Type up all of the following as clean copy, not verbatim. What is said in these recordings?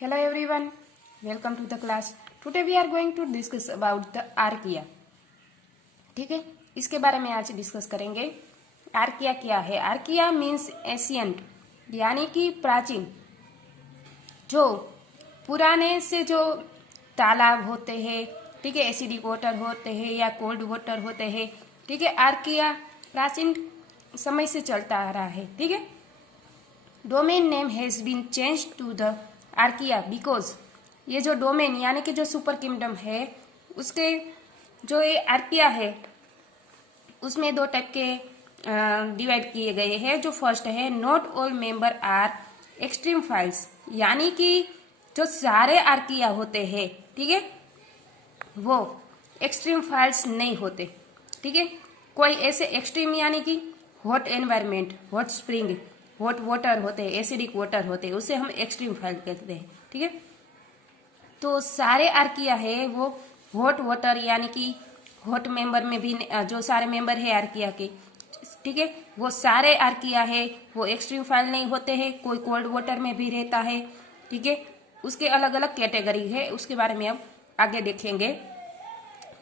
Hello everyone, welcome to the class. Today we are going to discuss about the archaea. ठीक है, इसके बारे में आज डिस्कस करेंगे. आर्किया क्या है? आर्किया मीन्स एशियंट, यानी कि प्राचीन. जो पुराने से जो तालाब होते हैं, ठीक है, एसिडिक वाटर होते हैं या कोल्ड वाटर होते हैं, ठीक है, आर्किया प्राचीन समय से चलता आ रहा है. ठीक है, domain name has been change to the archaea because ये जो डोमेन यानी कि जो सुपर किंगडम है उसके जो ये आर्किया है उसमें दो टाइप के डिवाइड किए गए हैं. जो फर्स्ट है, not all member are extreme files, यानी कि जो सारे आर्किया होते हैं, ठीक है, वो एक्सट्रीम फाइल्स नहीं होते. ठीक है, कोई ऐसे एक्सट्रीम यानी कि hot environment, hot spring, hot water होते हैं, एसिडिक वाटर होते हैं, उसे हम एक्सट्रीम फाइल कहते हैं. ठीक है, तो सारे आर्किया है वो हॉट वाटर यानी कि हॉट मेंबर में भी जो सारे मेंबर है आर्किया के, ठीक है, वो सारे आर्किया है वो एक्सट्रीम फाइल नहीं होते हैं. कोई कोल्ड वाटर में भी रहता है. ठीक है, उसके अलग अलग कैटेगरी है, उसके बारे में अब आगे देखेंगे.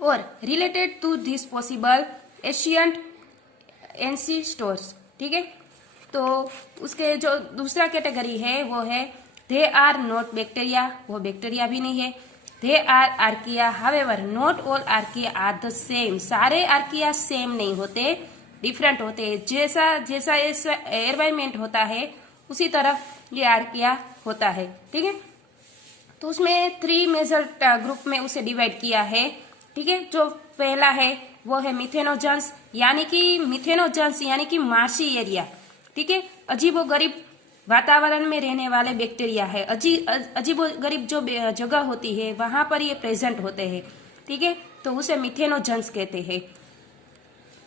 और related to this possible ancient ancestors, ठीक है, तो उसके जो दूसरा कैटेगरी है वो है दे आर नॉट बैक्टीरिया, वो बैक्टीरिया भी नहीं है. They are archaea, however not all archaea are the same, सारे आर्किया सेम नहीं होते, डिफरेंट होते हैं. जैसा जैसा एनवायरमेंट होता है उसी तरह ये आर्किया होता है. ठीक है, तो उसमें 3 मेजर ग्रुप में उसे डिवाइड किया है. ठीक है, जो पहला है वो है मिथेनोजन्स, यानी कि मार्शी एरिया. ठीक है, अजीबो गरीब वातावरण में रहने वाले बैक्टीरिया है. अजीबो गरीब जो जगह होती है वहां पर ये प्रेजेंट होते हैं. ठीक है, तो उसे मिथेनोजन्स कहते हैं.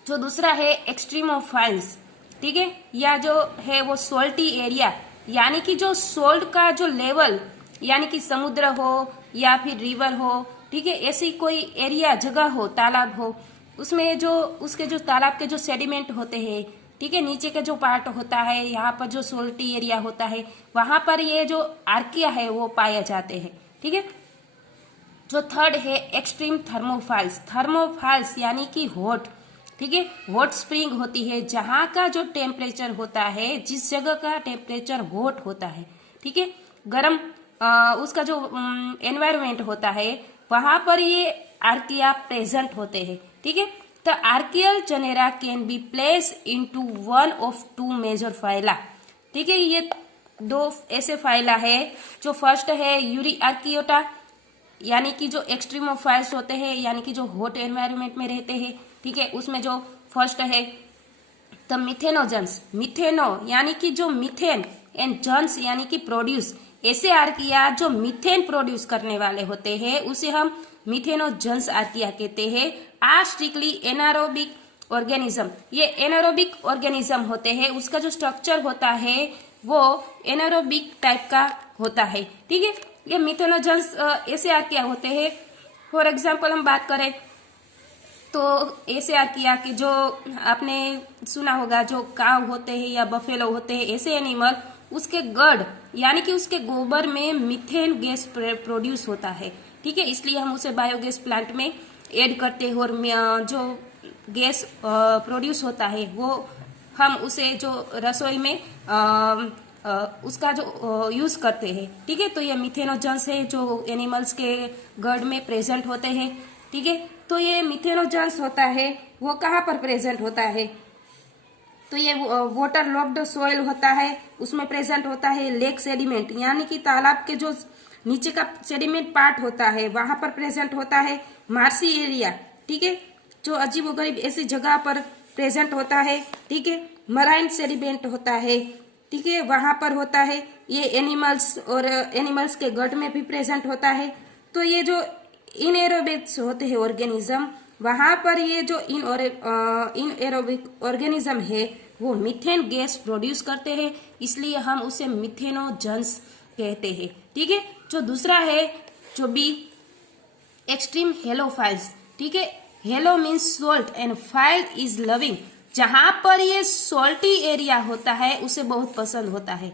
जो दूसरा है एक्सट्रीमोफाइल्स, ठीक है, या जो है वो सोल्टी एरिया, यानी कि जो सोल्ट का जो लेवल, यानी कि समुद्र हो या फिर रिवर हो, ठीक है, ऐसी कोई एरिया जगह हो, तालाब हो, उसमें जो उसके जो तालाब के जो सेडिमेंट होते हैं, ठीक है, नीचे का जो पार्ट होता है, यहाँ पर जो सोल्टी एरिया होता है वहां पर ये जो आर्किया है वो पाए जाते हैं. ठीक है, जो थर्ड है एक्सट्रीम थर्मोफाइल्स यानी कि हॉट. ठीक है, हॉट स्प्रिंग होती है जहां का जो टेम्परेचर होता है, जिस जगह का टेम्परेचर हॉट होता है, ठीक है, गर्म उसका जो एनवायरमेंट होता है वहां पर ये आर्किया प्रेजेंट होते हैं. ठीक है, the archaeal genera can be place into one of 2 major phyla. ठीक है, ये 2 ऐसे फाइला है. जो फर्स्ट है यूरी आर्कियोटा, यानी कि जो एक्सट्रीमोफाइल्स होते हैं, यानी कि जो हॉट एनवायरमेंट में रहते हैं. ठीक है, उसमें जो फर्स्ट है द मिथेनोजन्स, मिथेनो यानी कि जो मिथेन, एंड जन्स यानी कि प्रोड्यूस, ऐसे आर्किया जो मिथेन प्रोड्यूस करने वाले होते हैं उसे हम मिथेनोजन्स आर्किया कहते हैं. आर स्ट्रिक्टली एनारोबिक ऑर्गेनिज्म, ये एनारोबिक ऑर्गेनिज्म होते हैं. उसका जो स्ट्रक्चर होता है वो एनारोबिक टाइप का होता है. ठीक है, ये मिथेनोजन्स ऐसे आर्किया होते हैं. फॉर एग्जाम्पल हम बात करें तो ऐसे आर्किया के जो आपने सुना होगा, जो काव होते हैं या बफेलो होते हैं, ऐसे एनिमल, उसके गड यानी कि उसके गोबर में मिथेन गैस प्रोड्यूस होता है. ठीक है, इसलिए हम उसे बायोगैस प्लांट में ऐड करते हैं और जो गैस प्रोड्यूस होता है वो हम उसे जो रसोई में उसका जो यूज करते हैं. ठीक है, तो ये मिथेनोजन्स है जो एनिमल्स के गड में प्रेजेंट होते हैं. ठीक है, तो ये मिथेनोजन्स होता है वो कहाँ पर प्रेजेंट होता है, तो ये वाटर लॉक्ड सॉइल होता है, उसमें प्रेजेंट होता है. लेक सेडिमेंट यानी कि तालाब के जो नीचे का सेडिमेंट पार्ट होता है वहां पर प्रेजेंट होता है. मार्सी एरिया, ठीक है, जो अजीबोगरीब ऐसी जगह पर प्रेजेंट होता है. ठीक है, मराइन सेडिमेंट होता है. ठीक है, वहां पर होता है. ये एनिमल्स और एनिमल्स के गट में भी प्रेजेंट होता है. तो ये जो इनएरोबिक्स होते हैं ऑर्गेनिज्म, वहां पर ये जो इनएरोबिक ऑर्गेनिज्म है वो मिथेन गैस प्रोड्यूस करते हैं, इसलिए हम उसे मिथेनोजन्स कहते हैं. ठीक है, जो दूसरा है जो बी एक्सट्रीम हेलोफाइल्स. ठीक है, hello means salt and file is loving, जहां पर ये सॉल्टी एरिया होता है उसे बहुत पसंद होता है.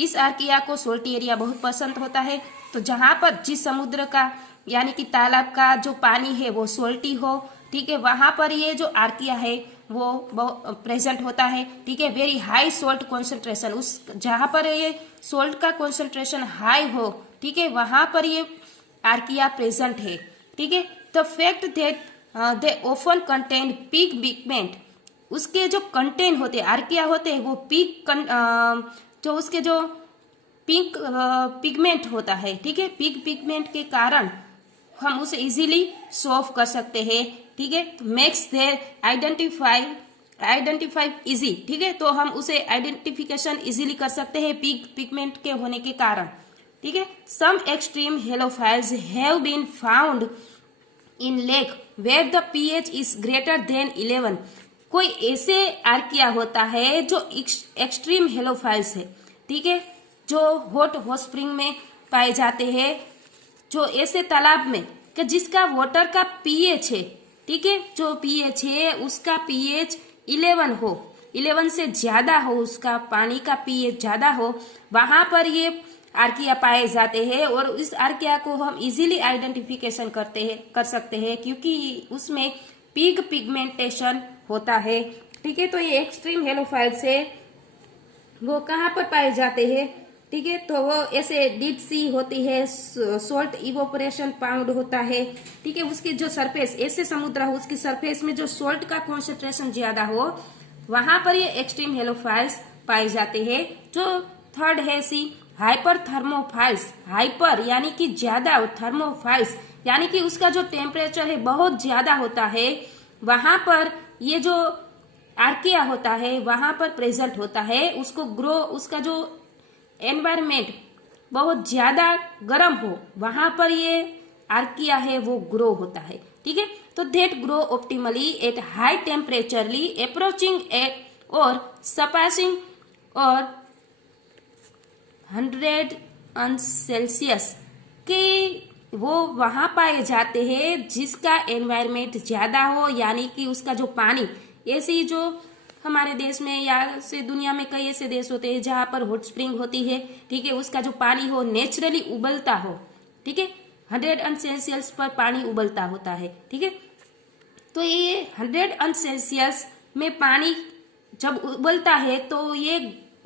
इस आर्किया को सोल्टी एरिया बहुत पसंद होता है। तो जहां पर जिस समुद्र का यानी कि तालाब का जो पानी है वो सोल्टी हो, ठीक है, वहां पर ये जो आर्किया है वो प्रेजेंट होता है। ठीक है, वेरी हाई सोल्ट कॉन्सेंट्रेशन, उस जहां पर ये सोल्ट का कॉन्सेंट्रेशन हाई हो, ठीक है, वहां पर ये आर्किया प्रेजेंट है। ठीक है, the fact that they often contain pig pigment, उसके जो कंटेन होते आर्किया होते हैं वो जो उसके जो पिंक पिगमेंट होता है, ठीक है, पिग पिगमेंट के कारण हम उसे इजीली सॉल्व कर सकते हैं। ठीक है, तो मेक्स देयर आइडेंटिफाई इजी, ठीक है, तो हम उसे आइडेंटिफिकेशन इजीली कर सकते हैं पिग पिगमेंट के होने के कारण। ठीक है, some extreme halophiles have been found in lake where the pH is greater than 11। कोई ऐसे आर्किया होता है जो एक्सट्रीम हेलोफाइल्स है, ठीक है, जो हॉट स्प्रिंग में पाए जाते हैं, जो ऐसे तालाब में कि जिसका वाटर का पीएच है, ठीक है, जो पीएच है उसका पीएच 11 हो, 11 से ज्यादा हो, उसका पानी का पीएच ज्यादा हो, वहां पर ये आर्किया पाए जाते हैं। और इस आर्किया को हम इजीली आइडेंटिफिकेशन कर सकते हैं क्योंकि उसमें पिग पिगमेंटेशन होता है। ठीक है, तो ये एक्सट्रीम हेलोफाइल से वो कहाँ पर पाए जाते हैं, ठीक है, तो वो ऐसे डीप सी होती है, सोल्ट इवोपरेशन पाउंड होता है, ठीक है, उसकी जो सरफेस ऐसे समुद्र हो उसकी सरफेस में जो सोल्ट का कॉन्सेंट्रेशन ज्यादा हो वहां पर ये एक्सट्रीम हेलोफाइल्स पाए जाते हैं। जो थर्ड है सी हाइपर थर्मोफाइल्स, हाइपर यानी कि ज्यादा, थर्मोफाइल्स यानी कि उसका जो टेम्परेचर है बहुत ज्यादा होता है, वहां पर ये जो आर्किया होता है वहां पर प्रेजेंट होता है। उसको ग्रो, उसका जो एनवायरमेंट बहुत ज्यादा गर्म हो वहां पर ये आर्किया है वो ग्रो होता है। ठीक है, तो that grow optimally at high temperatures approaching at or surpassing or 100 Celsius के वो वहां पाए जाते हैं जिसका एनवायरमेंट ज्यादा हो, यानी कि उसका जो पानी, ऐसी जो हमारे देश में या से दुनिया में कई ऐसे देश होते हैं जहां पर हॉट स्प्रिंग होती है, ठीक है, उसका जो पानी हो नेचुरली उबलता हो, ठीक है, 100 सेल्सियस पर पानी उबलता होता है। ठीक है, तो ये 100 सेल्सियस में पानी जब उबलता है तो ये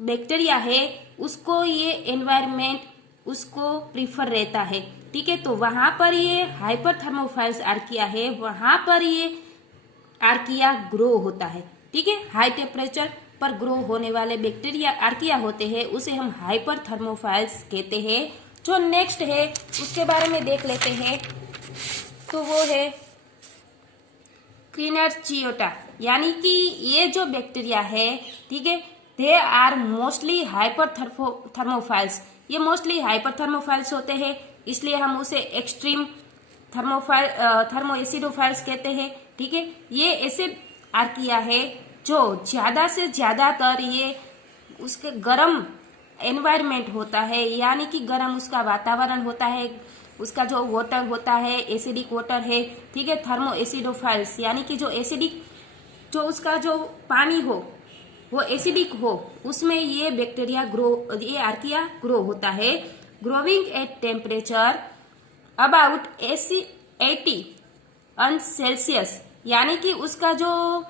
बैक्टीरिया है उसको ये एनवायरमेंट उसको प्रीफर रहता है। ठीक है, तो वहां पर ये हाइपर थर्मोफाइल्स आर्किया है, वहां पर ये आर्किया ग्रो होता है। ठीक है, हाई टेम्परेचर पर ग्रो होने वाले बैक्टीरिया आर्किया होते हैं, उसे हम हाइपर थर्मोफाइल्स कहते हैं। जो नेक्स्ट है उसके बारे में देख लेते हैं, तो वो है क्रीनरचियोटा, यानी कि ये जो बैक्टीरिया है, ठीक है, they are mostly hyperthermophiles, ये मोस्टली हाइपर थर्मोफाइल्स होते हैं, इसलिए हम उसे एक्सट्रीम थर्मो एसिडोफाइल्स कहते हैं। ठीक है, ये एसिड आर्किया है जो ज्यादा से ज्यादातर ये उसके गर्म एनवायरमेंट होता है, यानी कि गर्म उसका वातावरण होता है, उसका जो वाटर होता है एसिडिक वाटर है। ठीक है, थर्मो एसिडोफाइल्स यानी कि जो एसिडिक, जो उसका जो पानी हो वो एसिडिक हो, उसमें ये बैक्टीरिया ये आर्किया ग्रो होता है। Growing at temperature about 80 Celsius, यानी कि उसका जो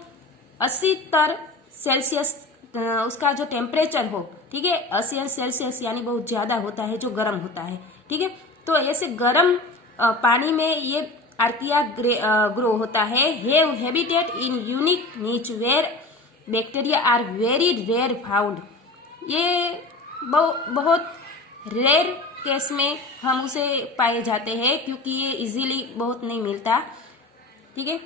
80 सेल्सियस उसका जो टेम्परेचर हो, ठीक है, 80 सेल्सियस यानी बहुत ज्यादा होता है, जो गर्म होता है। ठीक है, तो ऐसे गर्म पानी में ये आर्किया ग्रो होता है। Habitat in unique niche where bacteria are very rare found, ये बहुत रेयर केस में हम उसे पाए जाते हैं क्योंकि ये इजीली बहुत नहीं मिलता। ठीक है,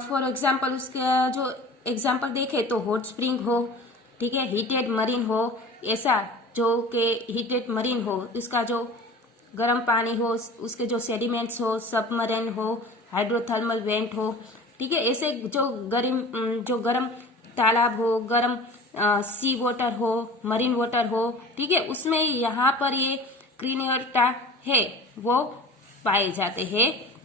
फॉर एग्जाम्पल उसका जो एग्जाम्पल देखे तो हॉट स्प्रिंग हो, ठीक है, हीटेड मरीन हो, ऐसा जो कि हीटेड मरीन हो, इसका जो गर्म पानी हो, उसके जो सेडिमेंट्स हो, सबमरीन हो, हाइड्रोथर्मल वेंट हो, ठीक है, ऐसे जो गर्म तालाब हो, गर्म सी वाटर हो, मरीन वाटर हो, ठीक है, उसमें यहाँ पर ये क्रीनियोटा है वो पाए जाते हैं।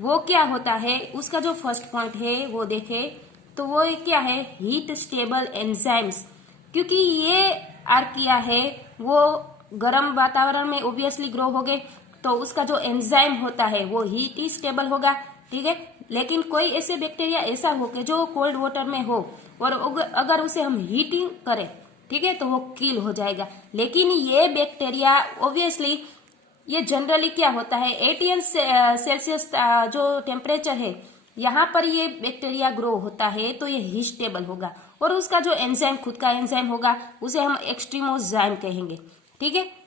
वो क्या होता है, उसका जो फर्स्ट पॉइंट है वो देखे तो वो क्या है, हीट स्टेबल एंजाइम्स, क्योंकि ये आर्किया है वो गर्म वातावरण में ऑब्वियसली ग्रो होगे, तो उसका जो एंजाइम होता है वो हीट स्टेबल होगा, ठीक है। लेकिन कोई ऐसे बैक्टीरिया ऐसा हो कि जो कोल्ड वाटर में हो और अगर उसे हम हीटिंग करें, ठीक है, तो वो किल हो जाएगा। लेकिन ये बैक्टीरिया ऑब्वियसली ये जनरली क्या होता है 80 सेल्सियस जो टेम्परेचर है यहाँ पर ये बैक्टीरिया ग्रो होता है, तो ये हीट स्टेबल होगा और उसका जो एंजाइम खुद का एंजाइम होगा उसे हम एक्सट्रीमोजाइम कहेंगे, ठीक है।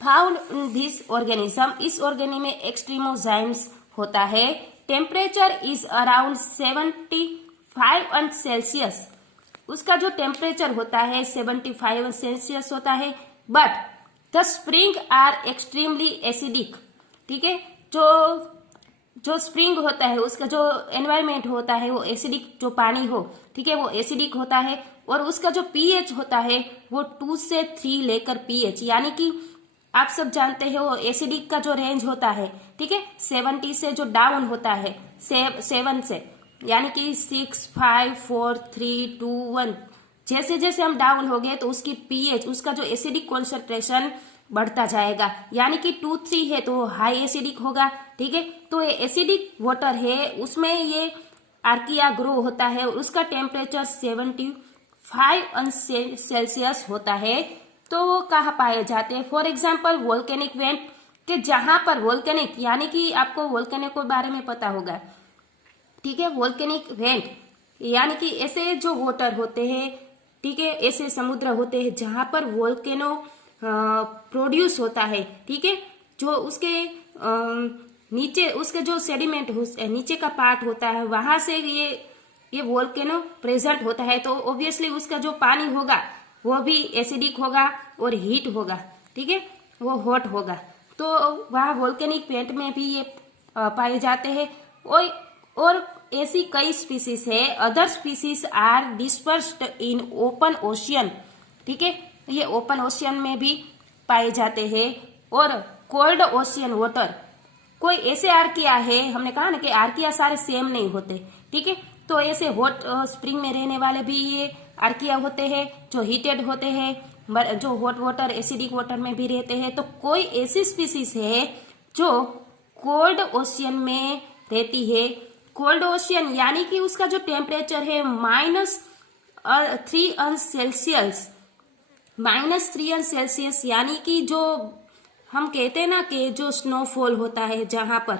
फाउंड इन दिस ऑर्गेनिज्म, इस ऑर्गेनिज्म में एक्सट्रीमोजाइम्स होता है। टेम्परेचर इज अराउंड 75 सेल्सियस, उसका जो टेम्परेचर होता है 75 सेल्सियस होता है। But the spring are extremely acidic, ठीक है। जो स्प्रिंग होता है उसका जो एनवायरमेंट होता है वो एसिडिक, जो पानी हो, ठीक है, वो एसिडिक होता है और उसका जो पीएच होता है वो 2 से 3 लेकर पीएच, यानी कि आप सब जानते हैं वो एसिडिक का जो रेंज होता है, ठीक है, 70 से जो डाउन होता है 7 से, यानी कि 6, 5, 4, 3, 2, 1, जैसे जैसे हम डाउन हो गए तो उसकी पीएच, उसका जो एसिडिक कॉन्सेंट्रेशन बढ़ता जाएगा, यानी कि 2, 3 है तो हाई एसिडिक होगा, ठीक है। तो ये एसिडिक वाटर है उसमें ये आर्किया ग्रो होता है और उसका टेम्परेचर 75 सेल्सियस होता है। तो वो कहाँ पाए जाते हैं? फॉर एग्जाम्पल वोल्केनिक वेंट, के जहां पर वोल्केनिक, यानी कि आपको वोल्केनिक के बारे में पता होगा, ठीक है, वोल्केनिक वेंट यानी कि ऐसे जो वाटर होते हैं, ठीक है, ऐसे समुद्र होते हैं जहां पर वोल्केनो प्रोड्यूस होता है, ठीक है, जो उसके नीचे उसके जो सेडिमेंट नीचे का पार्ट होता है वहां से ये वोल्केनो प्रेजेंट होता है, तो ऑब्वियसली उसका जो पानी होगा वो भी एसिडिक होगा और हीट होगा, ठीक है, वो हॉट होगा। तो वहाँ वोल्केनिक वेंट में भी ये पाए जाते हैं। और ऐसी कई स्पीसीज है। Other species are dispersed in open ocean, ठीक है, ये ओपन ओशियन में भी पाए जाते हैं। और कोल्ड ओशियन वाटर, कोई ऐसे आर्किया है, हमने कहा ना कि आर्किया सारे सेम नहीं होते, ठीक है, तो ऐसे हॉट स्प्रिंग में रहने वाले भी ये आर्किया होते हैं जो हीटेड होते हैं, जो हॉट वाटर एसिडिक वाटर में भी रहते हैं। तो कोई ऐसी स्पीसीज है जो कोल्ड ओशियन में रहती है। कोल्ड ओशियन यानी कि उसका जो टेम्परेचर है -3 सेल्सियस, -3 सेल्सियस, यानी कि जो हम कहते हैं ना कि जो स्नोफॉल होता है जहां पर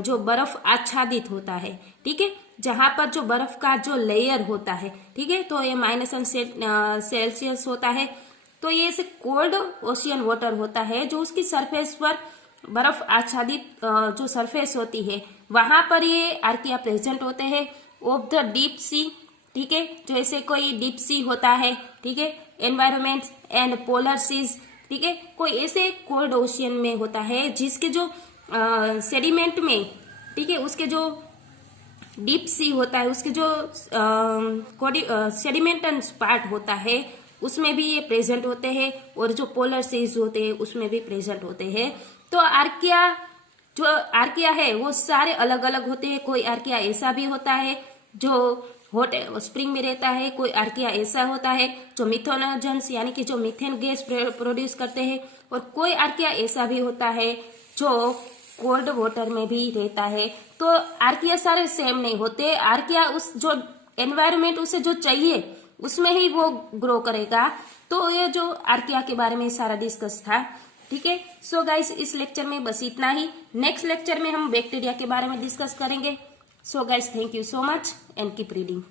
जो बर्फ आच्छादित होता है, ठीक है, जहां पर जो बर्फ का जो लेयर होता है, ठीक है, तो ये -1 सेल्सियस होता है। तो ये ऐसे कोल्ड ओशियन वाटर होता है जो उसकी सरफेस पर बर्फ आच्छादित जो सरफेस होती है वहां पर ये आर्किया प्रेजेंट होते हैं। ऑफ द डीप सी, ठीक है, जो ऐसे कोई डीप सी होता है, ठीक है, एनवायरमेंट एंड पोलर सीज, ठीक है, कोई ऐसे कोल्ड ओशियन में होता है जिसके जो सेडिमेंट में, ठीक है, उसके जो डीप सी होता है, उसके जो सेडिमेंटल पार्ट होता है उसमें भी ये प्रेजेंट होते हैं और जो पोलर सीज होते हैं उसमें भी प्रेजेंट होते हैं। तो आर्किया जो आर्किया है वो सारे अलग अलग होते हैं। कोई आर्किया ऐसा भी होता है जो हॉट स्प्रिंग में रहता है, कोई आर्किया ऐसा होता है जो मिथेनोजेंस यानी कि जो मीथेन गैस प्रोड्यूस करते हैं, और कोई आर्किया ऐसा भी होता है जो कोल्ड वाटर में भी रहता है। तो आर्किया सारे सेम नहीं होते। आर्किया उस जो एनवायरमेंट उसे जो चाहिए उसमें ही वो ग्रो करेगा। तो ये जो आर्किया के बारे में सारा डिस्कस था, ठीक है। सो गाइस, इस लेक्चर में बस इतना ही। नेक्स्ट लेक्चर में हम बैक्टीरिया के बारे में डिस्कस करेंगे। So guys, thank you so much and keep reading.